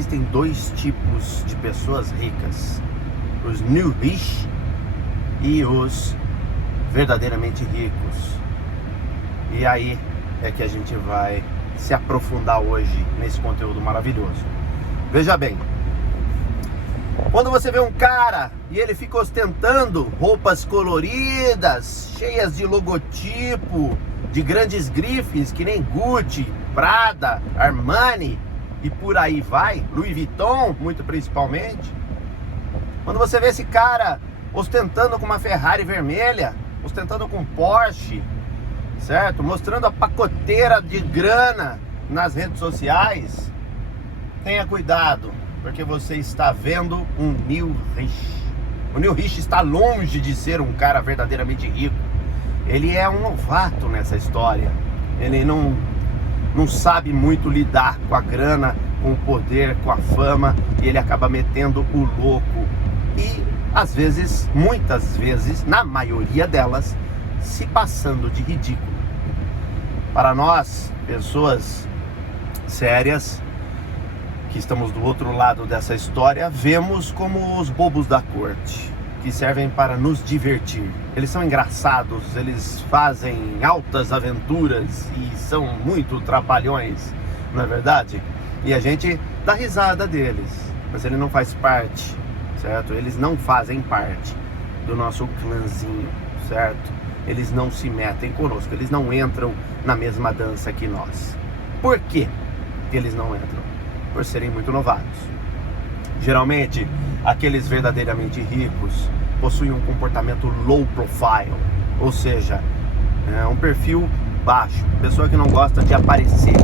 existem dois tipos de pessoas ricas: os new rich e os verdadeiramente ricos. E aí é que a gente vai se aprofundar hoje nesse conteúdo maravilhoso. Veja bem, quando você vê um cara e ele fica ostentando roupas coloridas, cheias de logotipo, de grandes grifes, que nem Gucci, Prada, Armani e por aí vai, Louis Vuitton, muito principalmente. Quando você vê esse cara ostentando com uma Ferrari vermelha, ostentando com Porsche, certo? Mostrando a pacoteira de grana nas redes sociais, tenha cuidado, porque você está vendo um new rich. O new rich está longe de ser um cara verdadeiramente rico. Ele é um novato nessa história. Ele não sabe muito lidar com a grana, com o poder, com a fama, e ele acaba metendo o louco. E às vezes, muitas vezes, na maioria delas, se passando de ridículo. Para nós, pessoas sérias, que estamos do outro lado dessa história, vemos como os bobos da corte, que servem para nos divertir. Eles são engraçados, eles fazem altas aventuras e são muito trapalhões, não é verdade? E a gente dá risada deles, mas ele não faz parte, certo? Eles não fazem parte do nosso clãzinho, certo? Eles não se metem conosco, eles não entram na mesma dança que nós. Por quê que eles não entram? Por serem muito novatos. Geralmente, aqueles verdadeiramente ricos possuem um comportamento low profile, ou seja, um perfil baixo, pessoa que não gosta de aparecer.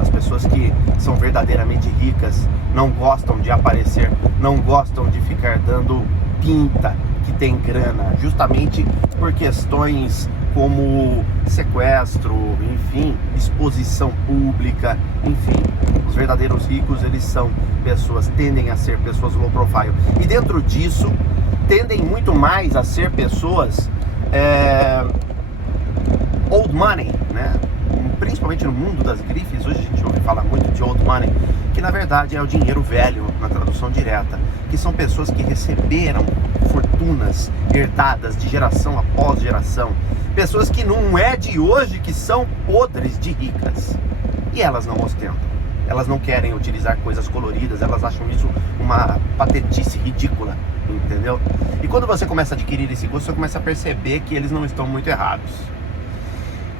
As pessoas que são verdadeiramente ricas não gostam de aparecer, não gostam de ficar dando pinta que tem grana, justamente por questões como sequestro, enfim, exposição pública, enfim. Os verdadeiros ricos, eles são pessoas, tendem a ser pessoas low profile. E dentro disso, tendem muito mais a ser pessoas old money, né? Principalmente no mundo das grifes, hoje a gente ouve falar muito de old money, que na verdade é o dinheiro velho, na tradução direta, que são pessoas que receberam fortunas herdadas de geração após geração, pessoas que não é de hoje, que são podres de ricas, e elas não ostentam, elas não querem utilizar coisas coloridas, elas acham isso uma patetice ridícula, entendeu? E quando você começa a adquirir esse gosto, você começa a perceber que eles não estão muito errados.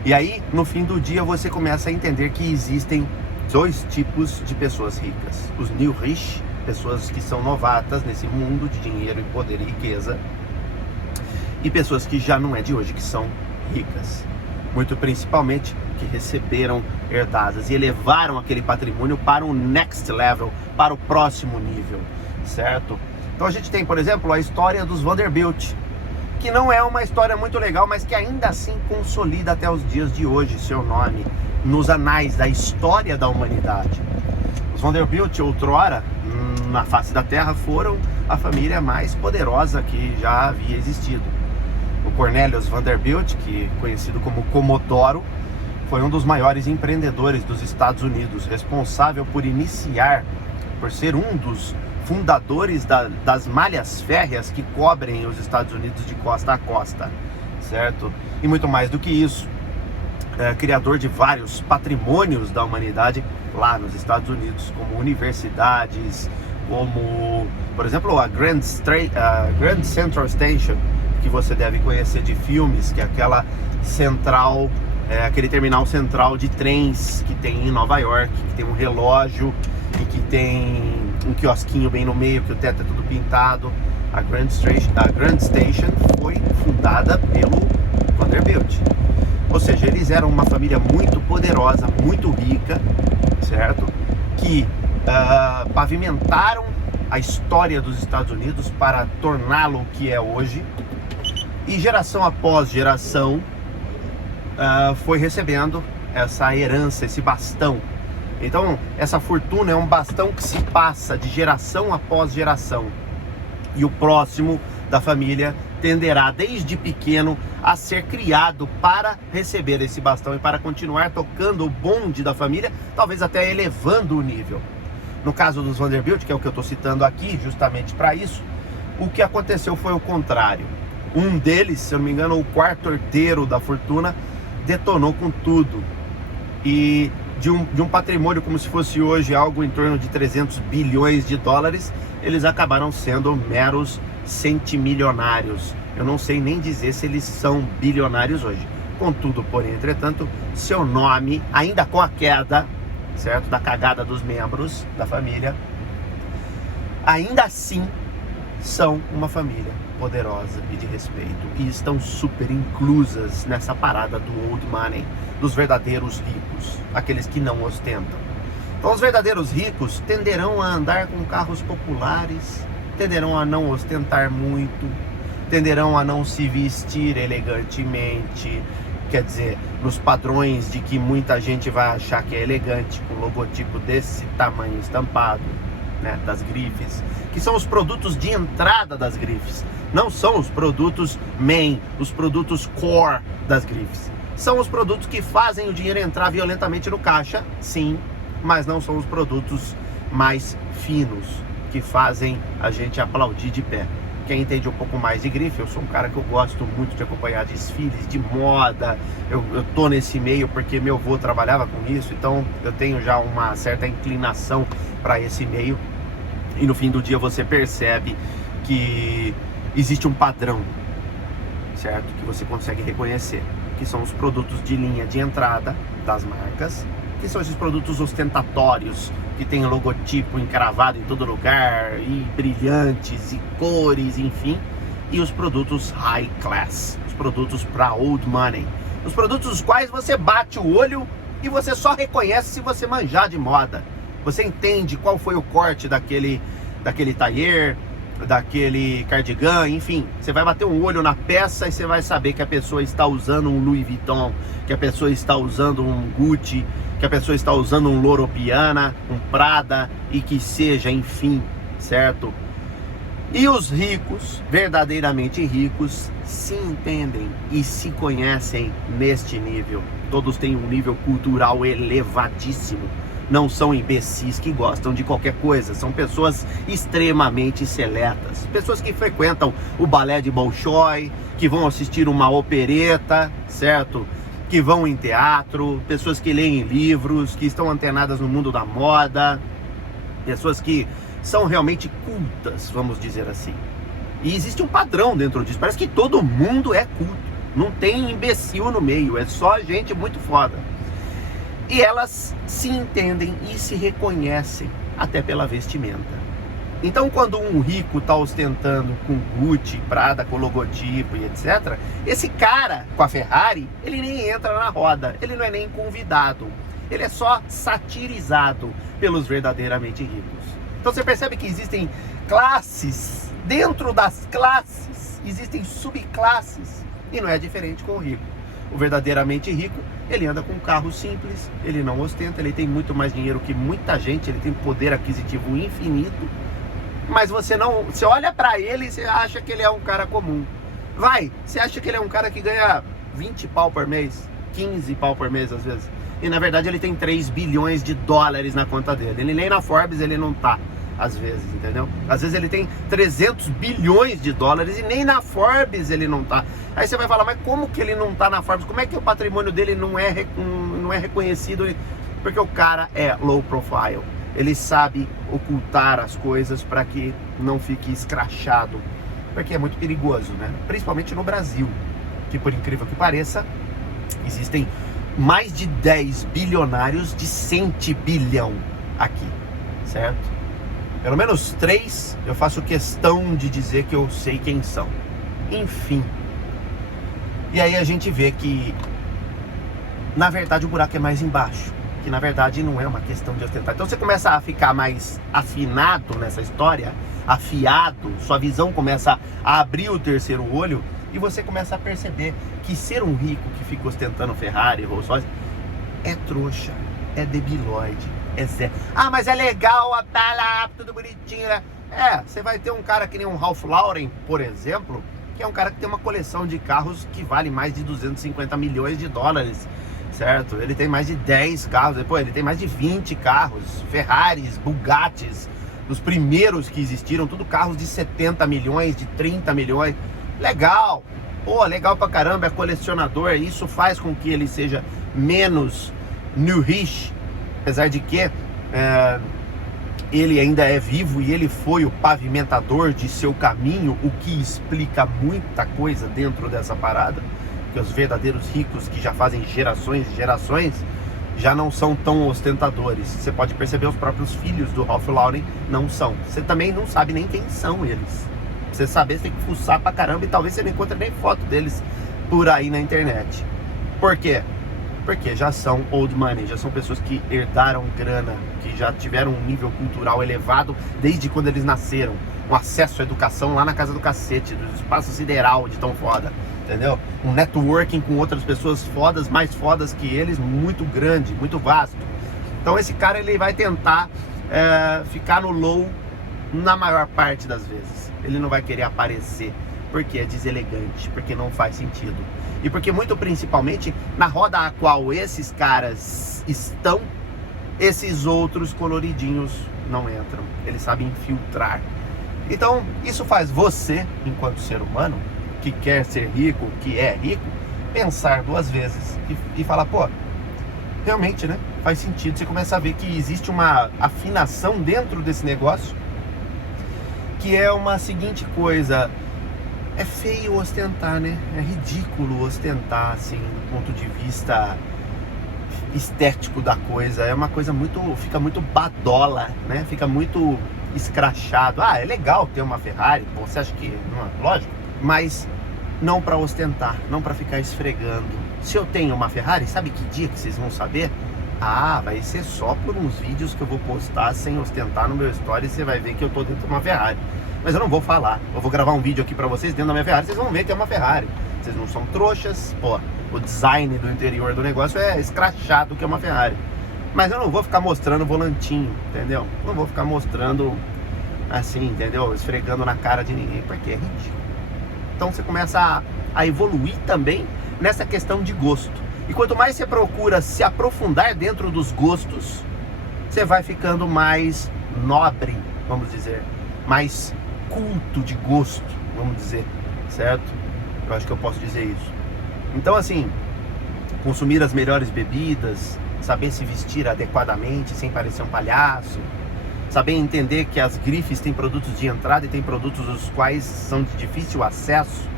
E aí, no fim do dia, você começa a entender que existem dois tipos de pessoas ricas: os new rich, pessoas que são novatas nesse mundo de dinheiro e poder e riqueza, e pessoas que já não é de hoje, que são ricas, muito principalmente que receberam herdadas e elevaram aquele patrimônio para o next level, para o próximo nível, certo? Então a gente tem, por exemplo, a história dos Vanderbilt, que não é uma história muito legal, mas que ainda assim consolida até os dias de hoje seu nome nos anais da história da humanidade. Os Vanderbilt, outrora, na face da terra, foram a família mais poderosa que já havia existido. O Cornelius Vanderbilt, que conhecido como Comodoro, foi um dos maiores empreendedores dos Estados Unidos, responsável por ser um dos fundadores das malhas férreas que cobrem os Estados Unidos de costa a costa, certo? E muito mais do que isso, criador de vários patrimônios da humanidade lá nos Estados Unidos, como universidades, como, por exemplo, a Grand Central Station, que você deve conhecer de filmes, que é aquela central, aquele terminal central de trens que tem em Nova York, que tem um relógio e que tem um quiosquinho bem no meio, que o teto é tudo pintado. A Grand Station foi fundada pelo Vanderbilt. Ou seja, eles eram uma família muito poderosa, muito rica, certo? Que pavimentaram a história dos Estados Unidos para torná-lo o que é hoje. E geração após geração foi recebendo essa herança, esse bastão. Então, essa fortuna é um bastão que se passa de geração após geração. E o próximo da família tenderá, desde pequeno, a ser criado para receber esse bastão e para continuar tocando o bonde da família, talvez até elevando o nível. No caso dos Vanderbilt, que é o que eu estou citando aqui, justamente para isso, o que aconteceu foi o contrário. Um deles, se eu não me engano, o quarto herdeiro da fortuna, detonou com tudo. E de um patrimônio como se fosse hoje algo em torno de 300 bilhões de dólares, eles acabaram sendo meros centimilionários. Eu não sei nem dizer se eles são bilionários hoje. Contudo, porém, entretanto, seu nome, ainda com a queda, certo, da cagada dos membros da família, ainda assim são uma família poderosa e de respeito, e estão super inclusas nessa parada do old money, dos verdadeiros ricos, aqueles que não ostentam. Então os verdadeiros ricos tenderão a andar com carros populares, tenderão a não ostentar muito, tenderão a não se vestir elegantemente, quer dizer, nos padrões de que muita gente vai achar que é elegante, com logotipo desse tamanho estampado, né, das grifes, que são os produtos de entrada das grifes, não são os produtos main, os produtos core das grifes. São os produtos que fazem o dinheiro entrar violentamente no caixa, sim, mas não são os produtos mais finos, que fazem a gente aplaudir de pé. Quem entende um pouco mais de grife, eu sou um cara que eu gosto muito de acompanhar desfiles de moda, eu tô nesse meio porque meu avô trabalhava com isso, então eu tenho já uma certa inclinação para esse meio, e no fim do dia você percebe que existe um padrão, certo? Que você consegue reconhecer, que são os produtos de linha de entrada das marcas, que são esses produtos ostentatórios, que tem logotipo encravado em todo lugar, e brilhantes, e cores, enfim, e os produtos high class, os produtos para old money, os produtos os quais você bate o olho e você só reconhece se você manjar de moda. Você entende qual foi o corte daquele tailleur, daquele cardigan, enfim, você vai bater um olho na peça e você vai saber que a pessoa está usando um Louis Vuitton, que a pessoa está usando um Gucci, que a pessoa está usando um Loro Piana, um Prada, e que seja, enfim, certo? E os ricos, verdadeiramente ricos, se entendem e se conhecem neste nível. Todos têm um nível cultural elevadíssimo. Não são imbecis que gostam de qualquer coisa, são pessoas extremamente seletas, pessoas que frequentam o balé de Bolshoi, que vão assistir uma opereta, certo? Que vão em teatro, pessoas que leem livros, que estão antenadas no mundo da moda, pessoas que são realmente cultas, vamos dizer assim. E existe um padrão dentro disso, parece que todo mundo é culto, não tem imbecil no meio, é só gente muito foda. E elas se entendem e se reconhecem até pela vestimenta. Então quando um rico está ostentando com Gucci, Prada, com logotipo e etc, esse cara com a Ferrari, ele nem entra na roda, ele não é nem convidado, ele é só satirizado pelos verdadeiramente ricos. Então você percebe que existem classes, dentro das classes existem subclasses, e não é diferente com o rico. O verdadeiramente rico, ele anda com um carro simples, ele não ostenta, ele tem muito mais dinheiro que muita gente, ele tem poder aquisitivo infinito, mas você olha pra ele e você acha que ele é um cara comum. Você acha que ele é um cara que ganha 20 pau por mês, 15 pau por mês às vezes, e na verdade ele tem 3 bilhões de dólares na conta dele, ele nem na Forbes ele não tá, às vezes, entendeu? Às vezes ele tem 300 bilhões de dólares e nem na Forbes ele não tá. Aí você vai falar, mas como que ele não tá na Forbes? Como é que o patrimônio dele não é reconhecido? Porque o cara é low profile. Ele sabe ocultar as coisas para que não fique escrachado. Porque é muito perigoso, né? Principalmente no Brasil, que por incrível que pareça, existem mais de 10 bilionários de 100 bilhão aqui, certo? Pelo menos 3 eu faço questão de dizer que eu sei quem são. Enfim. E aí a gente vê que, na verdade, o buraco é mais embaixo. Que na verdade não é uma questão de ostentar. Então você começa a ficar mais afinado nessa história, afiado, sua visão começa a abrir o terceiro olho, e você começa a perceber que ser um rico que fica ostentando Ferrari, Rolls Royce, é trouxa, é debilóide, é Zé. Ah, mas é legal, tá lá, tudo bonitinho, né? Você vai ter um cara que nem um Ralph Lauren, por exemplo, que é um cara que tem uma coleção de carros que vale mais de 250 milhões de dólares. certo? Ele tem mais de 10 carros, depois ele tem mais de 20 carros, Ferraris, Bugattis, os primeiros que existiram, tudo carros de 70 milhões, de 30 milhões, legal, pô, legal pra caramba, é colecionador, isso faz com que ele seja menos new rich, apesar de que ele ainda é vivo e ele foi o pavimentador de seu caminho, o que explica muita coisa dentro dessa parada, que os verdadeiros ricos que já fazem gerações e gerações já não são tão ostentadores. Você pode perceber, os próprios filhos do Ralph Lauren não são. Você também não sabe nem quem são eles. Pra você saber, você tem que fuçar pra caramba, e talvez você não encontre nem foto deles por aí na internet. Por quê? Porque já são old money, já são pessoas que herdaram grana, que já tiveram um nível cultural elevado desde quando eles nasceram, um acesso à educação lá na casa do cacete, do espaço sideral de tão foda, entendeu? Um networking com outras pessoas fodas, mais fodas que eles, muito grande, muito vasto. Então esse cara, ele vai tentar ficar no low na maior parte das vezes. Ele não vai querer aparecer, porque é deselegante, porque não faz sentido. E porque muito principalmente na roda a qual esses caras estão, esses outros coloridinhos não entram. Eles sabem infiltrar. Então isso faz você, enquanto ser humano, que quer ser rico, que é rico, pensar duas vezes e falar, pô, realmente, né? Faz sentido. Você começa a ver que existe uma afinação dentro desse negócio, que é uma seguinte coisa: é feio ostentar, né? É ridículo ostentar, assim, do ponto de vista estético da coisa. É uma coisa muito, fica muito badola, né? Fica muito escrachado. Ah, é legal ter uma Ferrari, pô, você acha que não é? Lógico, mas não para ostentar, não para ficar esfregando. Se eu tenho uma Ferrari, sabe que dia que vocês vão saber? Ah, vai ser só por uns vídeos que eu vou postar sem ostentar no meu story, e você vai ver que eu tô dentro de uma Ferrari. Mas eu não vou falar, eu vou gravar um vídeo aqui pra vocês dentro da minha Ferrari, vocês vão ver que é uma Ferrari. Vocês não são trouxas, pô, o design do interior do negócio é escrachado, que é uma Ferrari. Mas eu não vou ficar mostrando o volantinho, entendeu? Não vou ficar mostrando assim, entendeu? Esfregando na cara de ninguém, porque é ridículo. Então você começa a evoluir também nessa questão de gosto. E quanto mais você procura se aprofundar dentro dos gostos, você vai ficando mais nobre, vamos dizer, mais culto de gosto, vamos dizer, certo? Eu acho que eu posso dizer isso. Então, assim, consumir as melhores bebidas, saber se vestir adequadamente sem parecer um palhaço, saber entender que as grifes têm produtos de entrada e tem produtos os quais são de difícil acesso,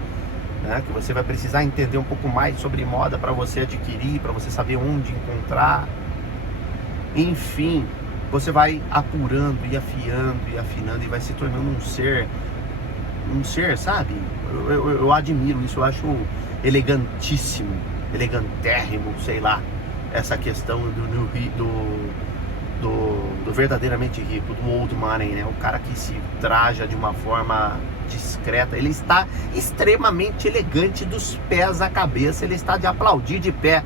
né? Que você vai precisar entender um pouco mais sobre moda para você adquirir, para você saber onde encontrar. Enfim, você vai apurando e afiando e afinando e vai se tornando um ser, sabe? Eu admiro isso, eu acho elegantíssimo, elegantérrimo, sei lá, essa questão do verdadeiramente rico, do old money, né? O cara que se traja de uma forma discreta, ele está extremamente elegante dos pés à cabeça, ele está de aplaudir de pé,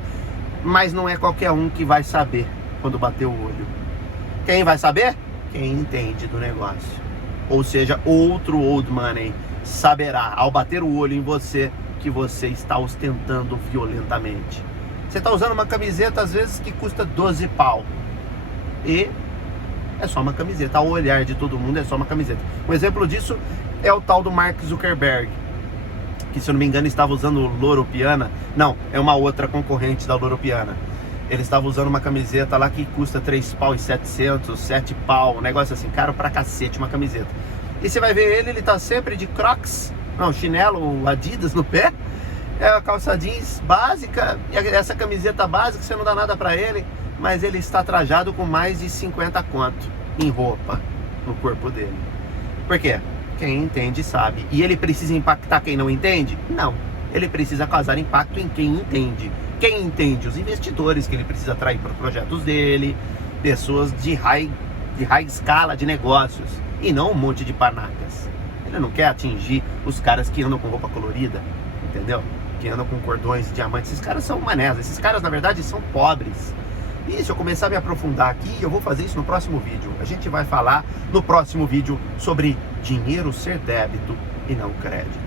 mas não é qualquer um que vai saber quando bater o olho. Quem vai saber? Quem entende do negócio. Ou seja, outro old money saberá, ao bater o olho em você, que você está ostentando violentamente. Você está usando uma camiseta, às vezes, que custa 12 pau. E é só uma camiseta. Ao olhar de todo mundo, é só uma camiseta. Um exemplo disso é o tal do Mark Zuckerberg, que, se eu não me engano, estava usando Loro Piana. Não, é uma outra concorrente da Loro Piana. Ele estava usando uma camiseta lá que custa 3 pau e 700, 7 pau, um negócio assim, caro pra cacete, uma camiseta. E você vai ver ele tá sempre de Crocs, não, chinelo Adidas no pé, é a calça jeans básica, e essa camiseta básica, você não dá nada pra ele, mas ele está trajado com mais de 50 conto em roupa no corpo dele. Por quê? Quem entende sabe. E ele precisa impactar quem não entende? Não. Ele precisa causar impacto em quem entende. Quem entende? Os investidores que ele precisa atrair para os projetos dele, pessoas de high escala de negócios, e não um monte de panacas. Ele não quer atingir os caras que andam com roupa colorida, entendeu? Que andam com cordões de diamantes. Esses caras são manés. Esses caras, na verdade, são pobres. E se eu começar a me aprofundar aqui, eu vou fazer isso no próximo vídeo. A gente vai falar no próximo vídeo sobre dinheiro ser débito e não crédito.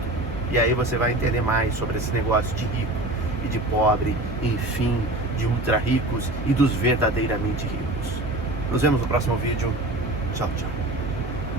E aí você vai entender mais sobre esse negócio de rico e de pobre, enfim, de ultra ricos e dos verdadeiramente ricos. Nos vemos no próximo vídeo. Tchau, tchau.